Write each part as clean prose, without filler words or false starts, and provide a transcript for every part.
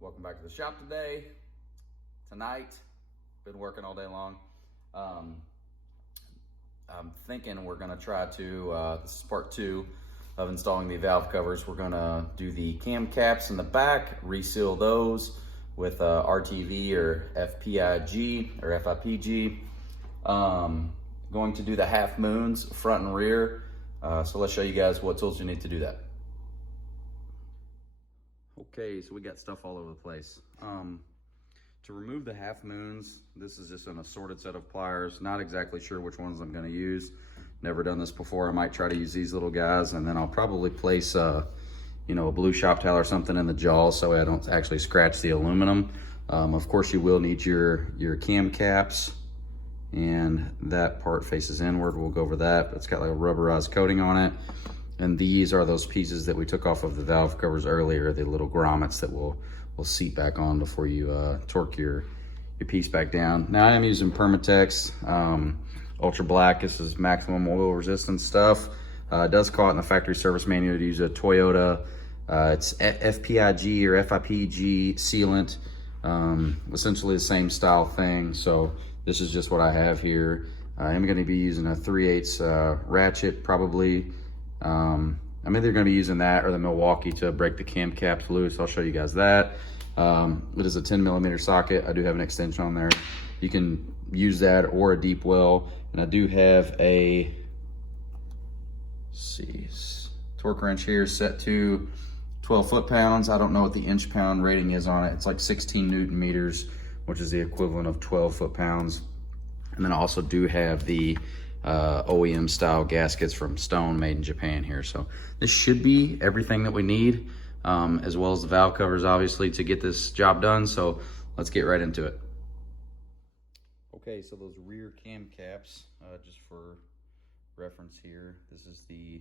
Welcome back to the shop today. Tonight, been working all day long. I'm thinking we're gonna try to, this is part 2 of installing the valve covers. We're gonna do the cam caps in the back, reseal those with RTV or FPIG or FIPG. Going to do the half moons, front and rear. So let's show you guys what tools you need to do that. Okay, so we got stuff all over the place. To remove the half moons, this is just an assorted set of pliers. Not exactly sure which ones I'm gonna use. Never done this before. I might try to use these little guys, and then I'll probably place a blue shop towel or something in the jaws so I don't actually scratch the aluminum. Of course, you will need your cam caps, and that part faces inward. We'll go over that, but it's got like a rubberized coating on it. And these are those pieces that we took off of the valve covers earlier, the little grommets that will seat back on before you torque your piece back down. Now I am using Permatex Ultra Black. This is maximum oil resistance stuff. It does call it in the factory service manual to use a Toyota. It's FPIG or FIPG sealant. Essentially the same style thing. So this is just what I have here. I am going to be using a 3/8 ratchet probably. I'm either going to be using that or the Milwaukee to break the cam caps loose. I'll show you guys that. It is a 10mm socket. I do have an extension on there. You can use that or a deep well. And I do have a, torque wrench here set to 12 foot-pounds. I don't know what the inch-pound rating is on it. It's like 16 Newton meters, which is the equivalent of 12 foot-pounds. And then I also do have the OEM style gaskets from Stone made in Japan here. So this should be everything that we need, as well as the valve covers obviously to get this job done. So let's get right into it. Okay, so those rear cam caps, just for reference here, this is the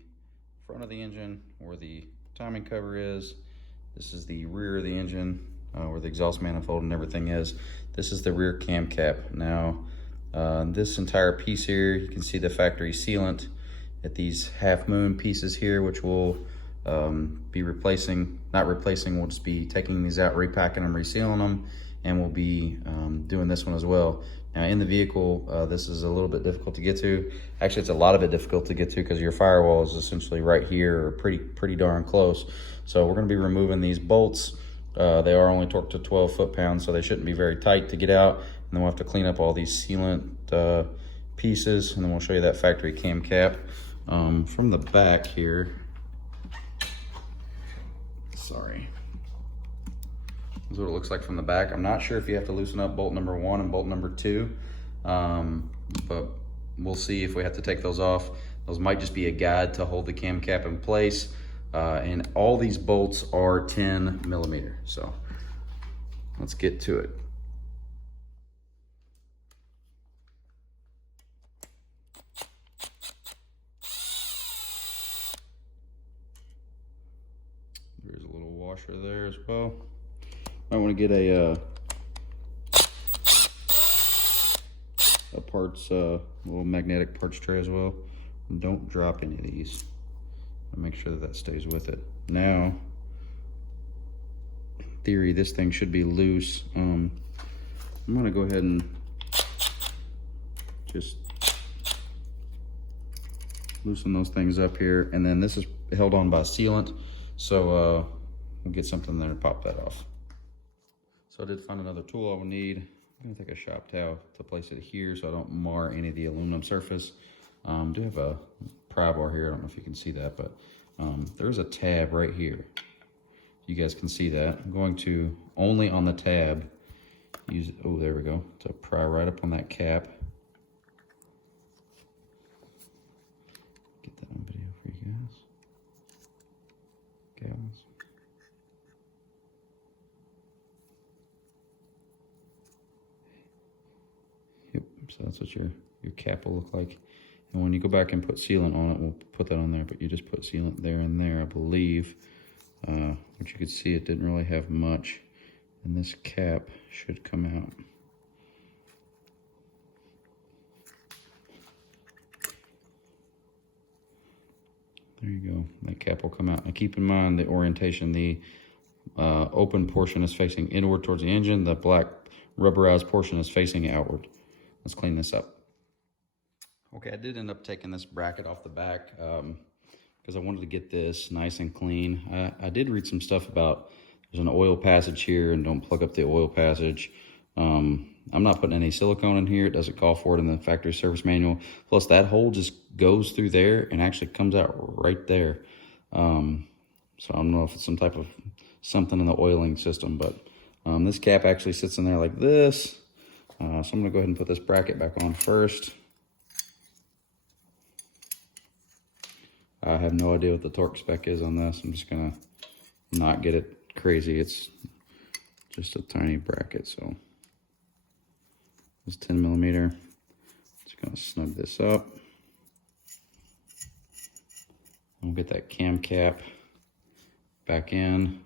front of the engine where the timing cover is. This is the rear of the engine where the exhaust manifold and everything is. This is the rear cam cap. Now this entire piece here, you can see the factory sealant at these half moon pieces here, which we'll be replacing, not replacing, we'll just be taking these out, repacking them, resealing them, and we'll be doing this one as well. Now in the vehicle, this is a little bit difficult to get to. Actually, it's a lot of it difficult to get to because your firewall is essentially right here, or pretty darn close. So we're gonna be removing these bolts. They are only torqued to 12 foot-pounds, so they shouldn't be very tight to get out. And then we'll have to clean up all these sealant pieces, and then we'll show you that factory cam cap. From the back here, sorry, this is what it looks like from the back. I'm not sure if you have to loosen up bolt number 1 and bolt number 2, but we'll see if we have to take those off. Those might just be a guide to hold the cam cap in place. And all these bolts are 10mm. So let's get to it. There's a little washer there as well. I want to get a parts, little magnetic parts tray as well. And don't drop any of these. Make sure that stays with it. Now, in theory, this thing should be loose. I'm gonna go ahead and just loosen those things up here. And then this is held on by sealant. So we'll get something there to pop that off. So I did find another tool I will need. I'm gonna take a shop towel to place it here so I don't mar any of the aluminum surface. Do have a pry bar here. I don't know if you can see that, but there's a tab right here. You guys can see that. I'm going to, only on the tab, use, oh, there we go, to pry right up on that cap. Get that on video for you guys. Gals. Yep, so that's what your cap will look like. And when you go back and put sealant on it, we'll put that on there, but you just put sealant there and there, I believe. But you could see it didn't really have much. And this cap should come out. There you go, that cap will come out. Now keep in mind the orientation, the open portion is facing inward towards the engine. The black rubberized portion is facing outward. Let's clean this up. Okay, I did end up taking this bracket off the back because I wanted to get this nice and clean. I did read some stuff about there's an oil passage here and don't plug up the oil passage. I'm not putting any silicone in here. It doesn't call for it in the factory service manual. Plus that hole just goes through there and actually comes out right there. So I don't know if it's some type of something in the oiling system, but this cap actually sits in there like this. So I'm gonna go ahead and put this bracket back on first. I have no idea what the torque spec is on this. I'm just gonna not get it crazy. It's just a tiny bracket, so it's 10 millimeter. Just gonna snug this up. We'll get that cam cap back in.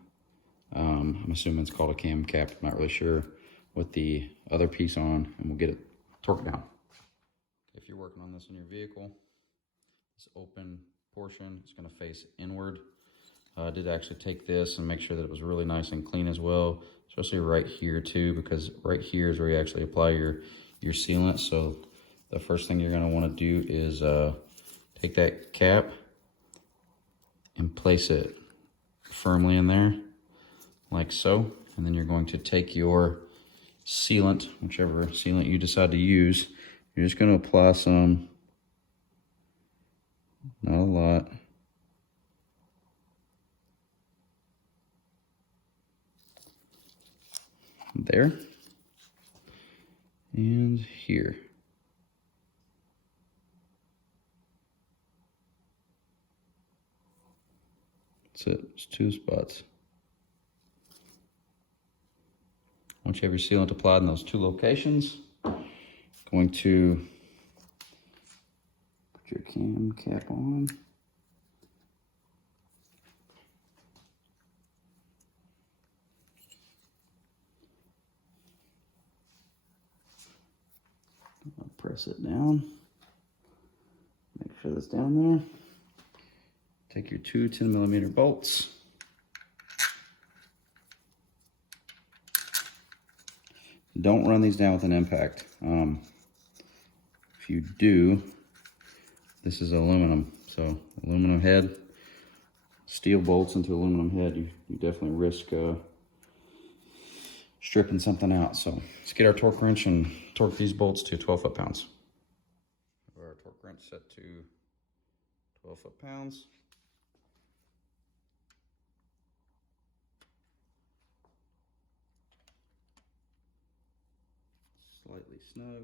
I'm assuming it's called a cam cap. I'm not really sure, with the other piece on, and we'll get it torqued down. If you're working on this in your vehicle, this open portion is going to face inward. I did actually take this and make sure that it was really nice and clean as well, especially right here too, because right here is where you actually apply your sealant. So the first thing you're going to want to do is take that cap and place it firmly in there like so, and then you're going to take your sealant, whichever sealant you decide to use. You're just going to apply some, not a lot. There. And here. That's it. It's 2 spots. Once you have your sealant applied in those 2 locations, going to put your cam cap on. I'll press it down. Make sure that's down there. Take your 2 10 millimeter bolts. Don't run these down with an impact. If you do, this is aluminum. So aluminum head, steel bolts into aluminum head, you definitely risk stripping something out. So let's get our torque wrench and torque these bolts to 12 foot-pounds. Our torque wrench set to 12 foot-pounds. Slightly snug.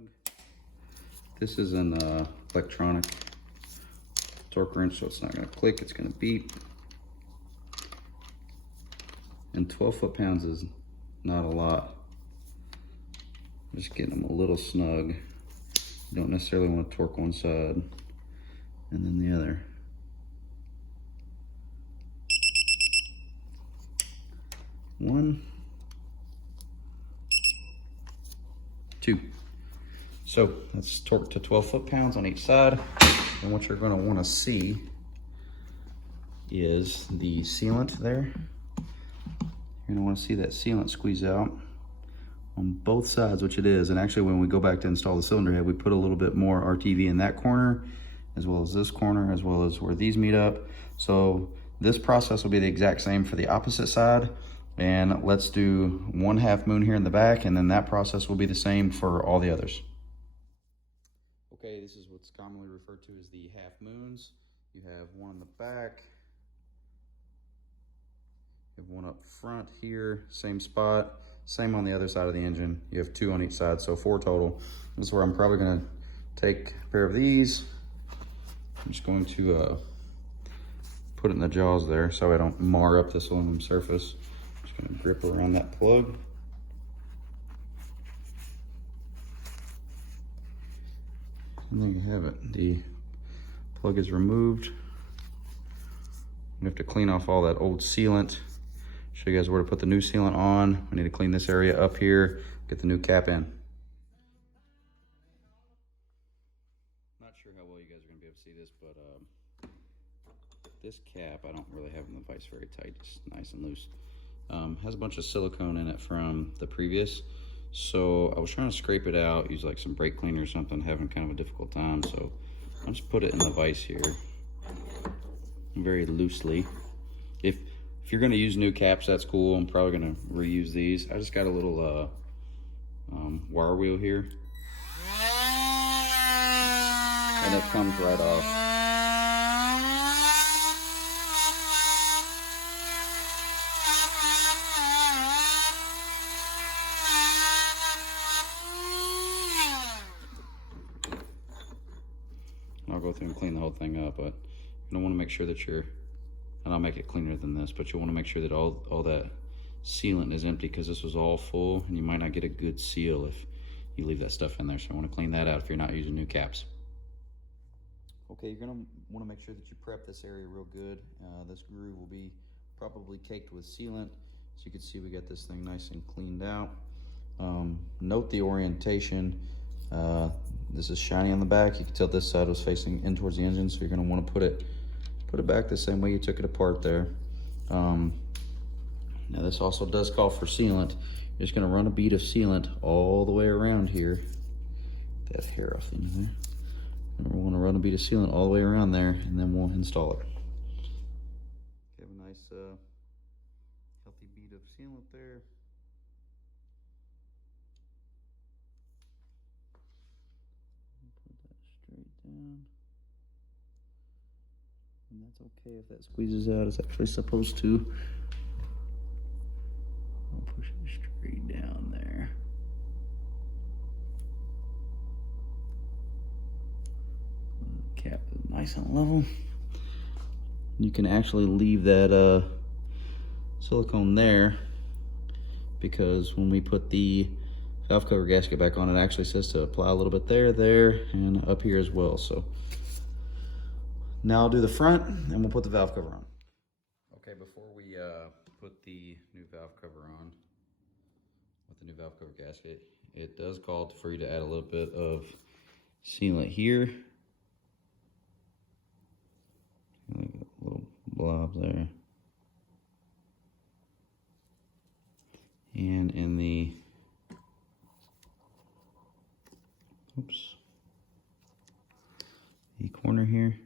This is an electronic torque wrench, so it's not going to click, it's going to beep. And 12 foot-pounds is not a lot. Just getting them a little snug. You don't necessarily want to torque one side and then the other. One, 2. So that's torqued to 12 foot-pounds on each side. And what you're going to want to see is the sealant there. You're going to want to see that sealant squeeze out on both sides, which it is. And actually, when we go back to install the cylinder head, we put a little bit more RTV in that corner, as well as this corner, as well as where these meet up. So this process will be the exact same for the opposite side. And let's do 1/2 moon here in the back, and then that process will be the same for all the others. Okay, this is what's commonly referred to as the half moons. You have one in the back, you have one up front here, same spot, same on the other side of the engine. You have 2 on each side, so 4 total. This is where I'm probably gonna take a pair of these. I'm just going to put it in the jaws there so I don't mar up this aluminum surface. Just gonna grip around that plug. And there you have it. The plug is removed. We have to clean off all that old sealant. Show you guys where to put the new sealant on. We need to clean this area up here, get the new cap in. Not sure how well you guys are gonna be able to see this, but this cap, I don't really have in the vise very tight, it's nice and loose. Has a bunch of silicone in it from the previous. So I was trying to scrape it out, use like some brake cleaner or something, having kind of a difficult time. So I'll just put it in the vise here very loosely. If you're gonna use new caps, that's cool. I'm probably gonna reuse these. I just got a little wire wheel here, and it comes right off. I'll go through and clean the whole thing up, but you don't want to make sure that and I'll make it cleaner than this, but you want to make sure that all that sealant is empty, because this was all full and you might not get a good seal if you leave that stuff in there. So I want to clean that out if you're not using new caps. Okay, you're gonna want to make sure that you prep this area real good. This groove will be probably caked with sealant. So you can see we got this thing nice and cleaned out. Note the orientation. This is shiny on the back. You can tell this side was facing in towards the engine, so you're gonna want to put it back the same way you took it apart there. Now this also does call for sealant. You're just gonna run a bead of sealant all the way around here. That hair off the end of there. And we're gonna run a bead of sealant all the way around there, and then we'll install it. Have a nice healthy bead of sealant there. Put that straight down. And that's okay if that squeezes out. It's actually supposed to. I'll push it straight down there. Cap is nice and level. You can actually leave that silicone there, because when we put the valve cover gasket back on, it actually says to apply a little bit there, and up here as well. So now I'll do the front and we'll put the valve cover on. Okay, before we put the new valve cover on with the new valve cover gasket, it does call for you to add a little bit of sealant here. Little blob there. And in the, the corner here,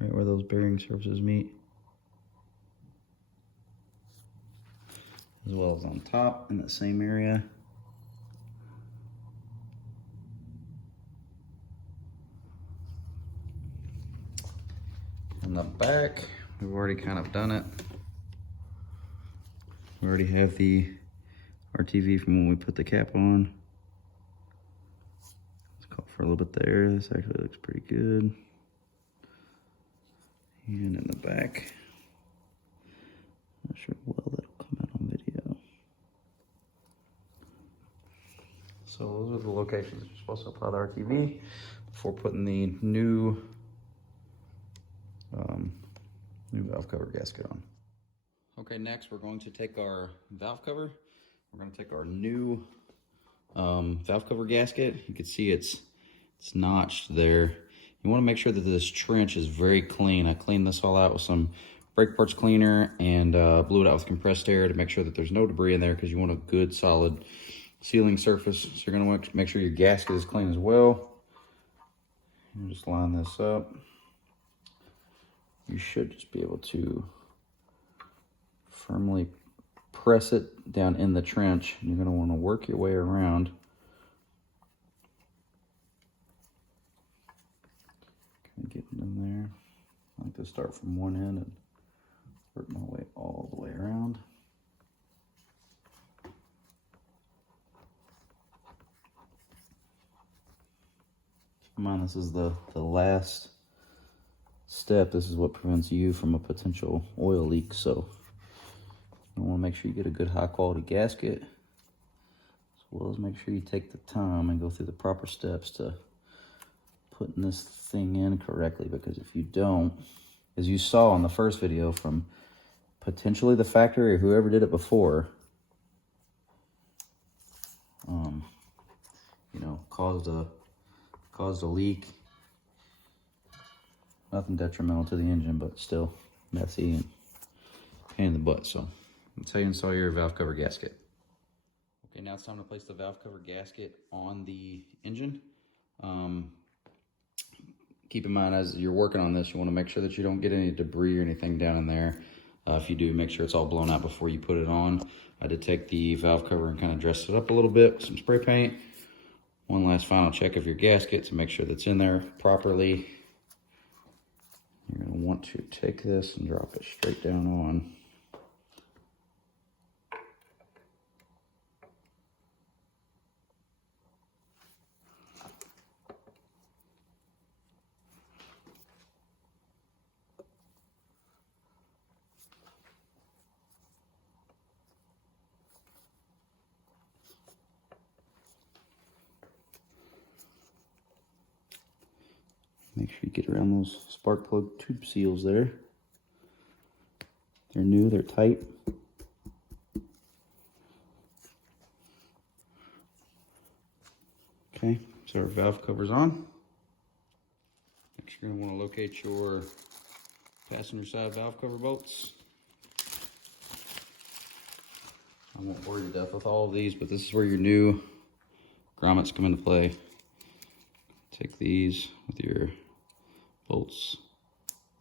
right where those bearing surfaces meet, as well as on top in that same area. In the back, we've already kind of done it. We already have the RTV from when we put the cap on. Let's call for a little bit there. This actually looks pretty good. And in the back, not sure how well that'll come out on video. So those are the locations you're supposed to apply the RTV before putting the new valve cover gasket on. Okay, next we're going to take our valve cover. We're going to take our new valve cover gasket. You can see it's notched there. You want to make sure that this trench is very clean. I cleaned this all out with some brake parts cleaner and blew it out with compressed air to make sure that there's no debris in there, because you want a good solid sealing surface. So you're going to want to make sure your gasket is clean as well. And just line this up. You should just be able to firmly press it down in the trench. You're going to want to work your way around. Kind of getting in there. I like to start from one end and work my way all the way around. Keep in mind, this is the last step. This is what prevents you from a potential oil leak. So you want to make sure you get a good high quality gasket, as well as make sure you take the time and go through the proper steps to putting this thing in correctly, because if you don't, as you saw in the first video from potentially the factory or whoever did it before, you know, caused a leak. Nothing detrimental to the engine, but still messy and pain in the butt. So That's how you install your valve cover gasket. Okay, now it's time to place the valve cover gasket on the engine. Keep in mind as you're working on this, you want to make sure that you don't get any debris or anything down in there. If you do, make sure it's all blown out before you put it on. I did take the valve cover and kind of dress it up a little bit with some spray paint. One last final check of your gasket to make sure that's in there properly. You're going to want to take this and drop it straight down on. Make sure you get around those spark plug tube seals there. They're new, they're tight. Okay, so our valve cover's on. Next, you're going to want to locate your passenger side valve cover bolts. I won't bore you to death with all of these, but this is where your new grommets come into play. Take these with your bolts.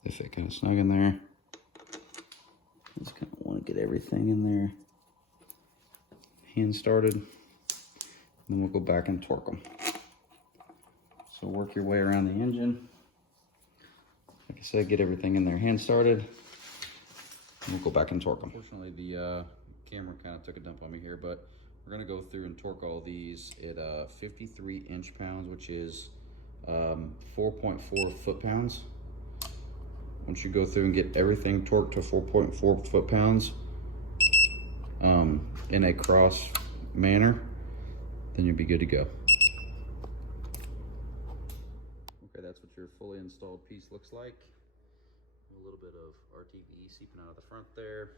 They fit kind of snug in there. Just kind of want to get everything in there. Hand started. And then we'll go back and torque them. So work your way around the engine. Like I said, get everything in there hand started. And we'll go back and torque them. Unfortunately, the camera kind of took a dump on me here, but we're going to go through and torque all these at 53 inch-pounds, which is 4.4 foot-pounds. Once you go through and get everything torqued to 4.4 foot-pounds in a cross manner, then you'll be good to go. Okay, that's what your fully installed piece looks like. A little bit of RTV seeping out of the front there.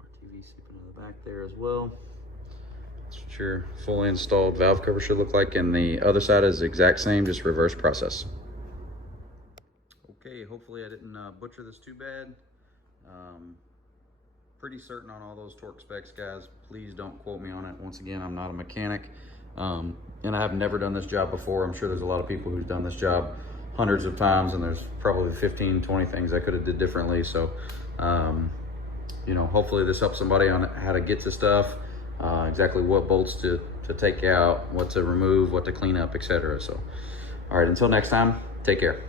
RTV seeping out of the back there as well. That's what your fully installed valve cover should look like, and the other side is the exact same, just reverse process. Okay, hopefully I didn't butcher this too bad. Pretty certain on all those torque specs, guys. Please don't quote me on it. Once again, I'm not a mechanic, and I have never done this job before. I'm sure there's a lot of people who've done this job hundreds of times, and there's probably 15, 20 things I could have did differently. So, you know, hopefully this helps somebody on how to get to stuff. Exactly what bolts to take out, what to remove, what to clean up, etc. So, all right, until next time, take care.